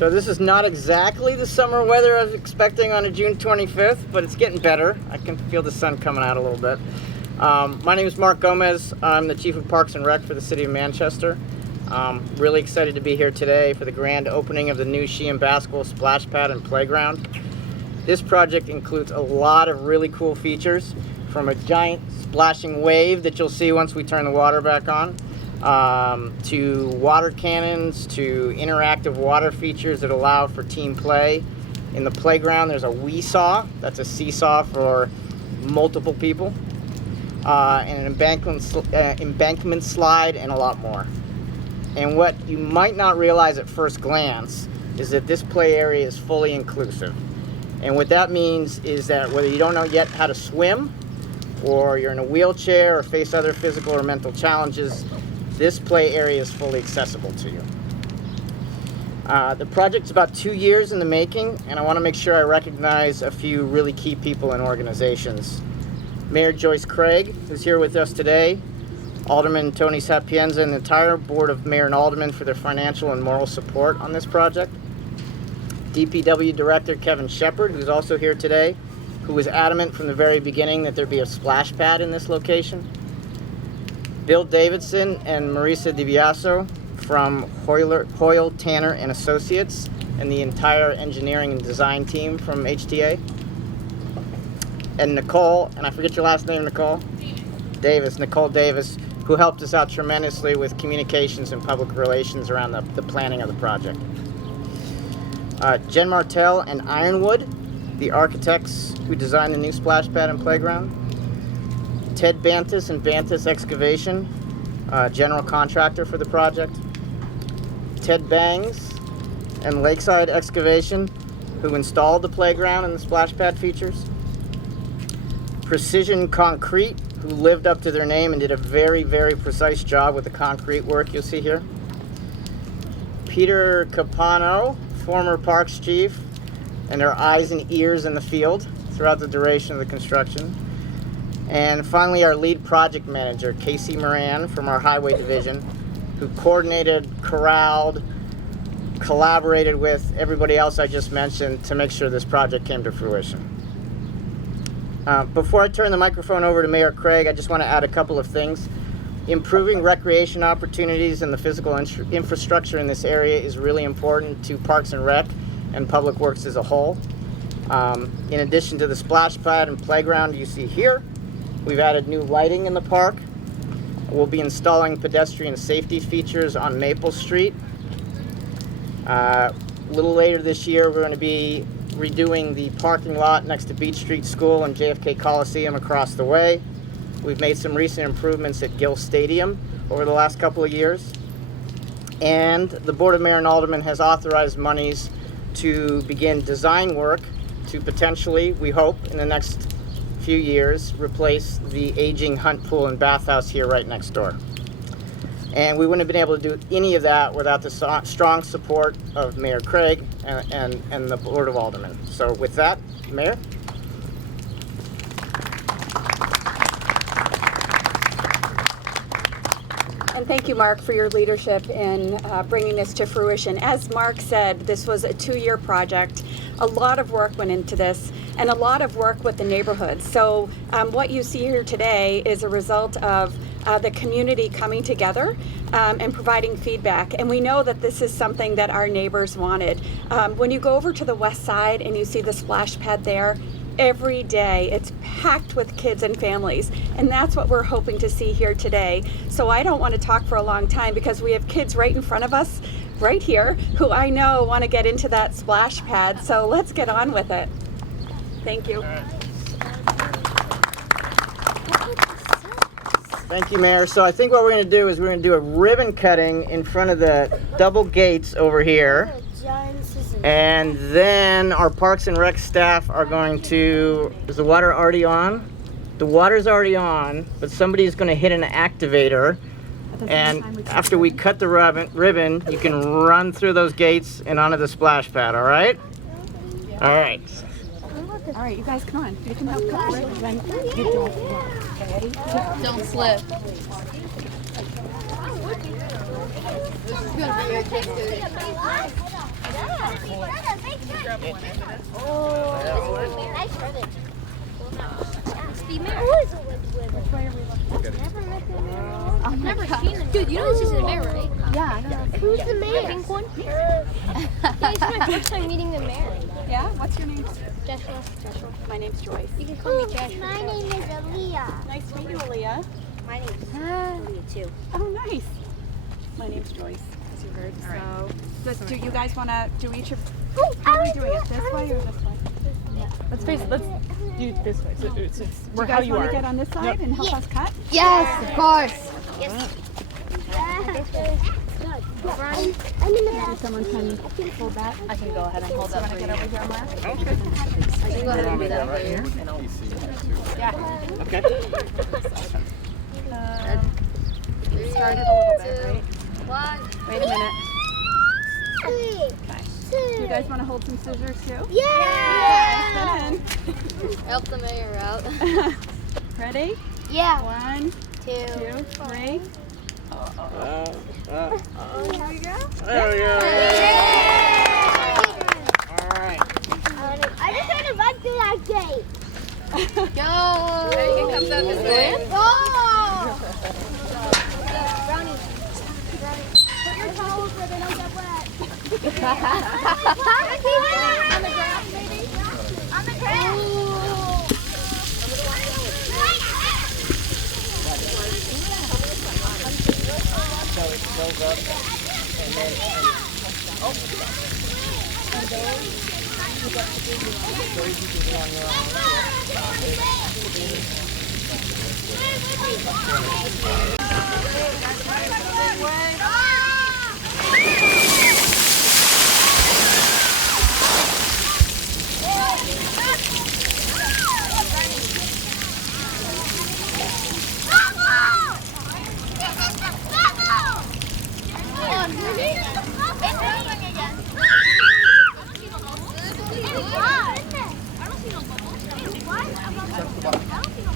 So this is not exactly the summer weather I was expecting on a June 25th, but it's getting better. I can feel the sun coming out a little bit. My name is Mark Gomez. I'm the Chief of Parks and Rec for the City of Manchester. Really excited to be here today for the grand opening of the new Sheehan Basketball Splash Pad and Playground. This project includes a lot of really cool features, from a giant splashing wave that you'll see once we turn the water back on, to water cannons, to interactive water features that allow for team play. In the playground, there's a wee-saw, that's a seesaw for multiple people, and an embankment slide, and a lot more. And what you might not realize at first glance is that this play area is fully inclusive. And what that means is that whether you don't know yet how to swim, or you're in a wheelchair, or face other physical or mental challenges, this play area is fully accessible to you. The project's about 2 years in the making, and I want to make sure I recognize a few really key people and organizations. Mayor Joyce Craig, who's here with us today, Alderman Tony Sapienza, and the entire Board of Mayor and Aldermen for their financial and moral support on this project. DPW Director Kevin Shepard, who's also here today, who was adamant from the very beginning that there be a splash pad in this location. Bill Davidson and Marisa DiBiaso from Hoyle, Tanner and Associates, and the entire engineering and design team from HTA. And Nicole, and I forget your last name, Nicole? Nicole Davis, who helped us out tremendously with communications and public relations around the planning of the project. Jen Martell and Ironwood, the architects who designed the new splash pad and playground. Ted Bantus and Bantus Excavation, general contractor for the project. Ted Bangs and Lakeside Excavation, who installed the playground and the splash pad features. Precision Concrete, who lived up to their name and did a very, very precise job with the concrete work you'll see here. Peter Capano, former Parks Chief, and their eyes and ears in the field throughout the duration of the construction. And finally, our lead project manager, Casey Moran from our Highway Division, who coordinated, corralled, collaborated with everybody else I just mentioned to make sure this project came to fruition. Before I turn the microphone over to Mayor Craig, I just want to add a couple of things. Improving recreation opportunities and the physical infrastructure in this area is really important to Parks and Rec and Public Works as a whole. In addition to the splash pad and playground you see here, we've added new lighting in the park. We'll be installing pedestrian safety features on Maple Street. A little later this year, we're going to be redoing the parking lot next to Beach Street School and JFK Coliseum across the way. We've made some recent improvements at Gill Stadium over the last couple of years. And the Board of Mayor and Aldermen has authorized monies to begin design work to potentially, we hope, in the next few years, replace the aging Hunt Pool and Bathhouse here right next door. And we wouldn't have been able to do any of that without the strong support of Mayor Craig and the Board of Aldermen. So with that, Mayor. And thank you, Mark, for your leadership in bringing this to fruition. As Mark said, this was a 2-year project. A lot of work went into this, and a lot of work with the neighborhood. So what you see here today is a result of the community coming together and providing feedback. And we know that this is something that our neighbors wanted. When you go over to the west side and you see the splash pad there, every day it's packed with kids and families, and that's what we're hoping to see here today. So I don't want to talk for a long time because we have kids right in front of us right here who I know want to get into that splash pad, so let's get on with it. Thank you. Thank you, Mayor. So I think what we're going to do is we're going to do a ribbon cutting in front of the double gates over here. And then our Parks and Rec staff are going to, is the water already on? the water's already on, but somebody's going to hit an activator. And after we cut the ribbon, you can run through those gates and onto the splash pad, all right? All right. All right, you guys, come on. You can help cut the ribbon. Don't slip. I've never seen them. Dude, you know this is the mayor, right? Yeah, I know. Who's the mayor? The pink one? Yeah, it's my first time meeting the mayor. Yeah, what's your name? Joshua. My name's Joyce. You can call me Joshua. My name is Aaliyah. Nice to meet you, Aaliyah. My name is Aaliyah too. Oh, nice. My name's Joyce, as you heard. So, do you guys want to do each of? How are we doing it? This way or this way? Let's do it this way. So it's Do we're you how guys you want are. to get on this side and help us cut? Yes, of course. Yes. I'm in the back. Someone can hold that. I can go ahead and hold that for you. Get over here, Mark. I can go ahead and do that for you. Okay. We started a little bit, right? One. Wait a minute. 3, Do you guys want to hold some scissors too? Yeah! Help the mayor out. Ready? Yeah. 1, 2. 2, 3. There we go. All right. I just had to run through that gate. Go. You can come down this way. Oh! Brownie. Put your towels where they don't get wet. On the grass, maybe? On the grass. So it fills up, and then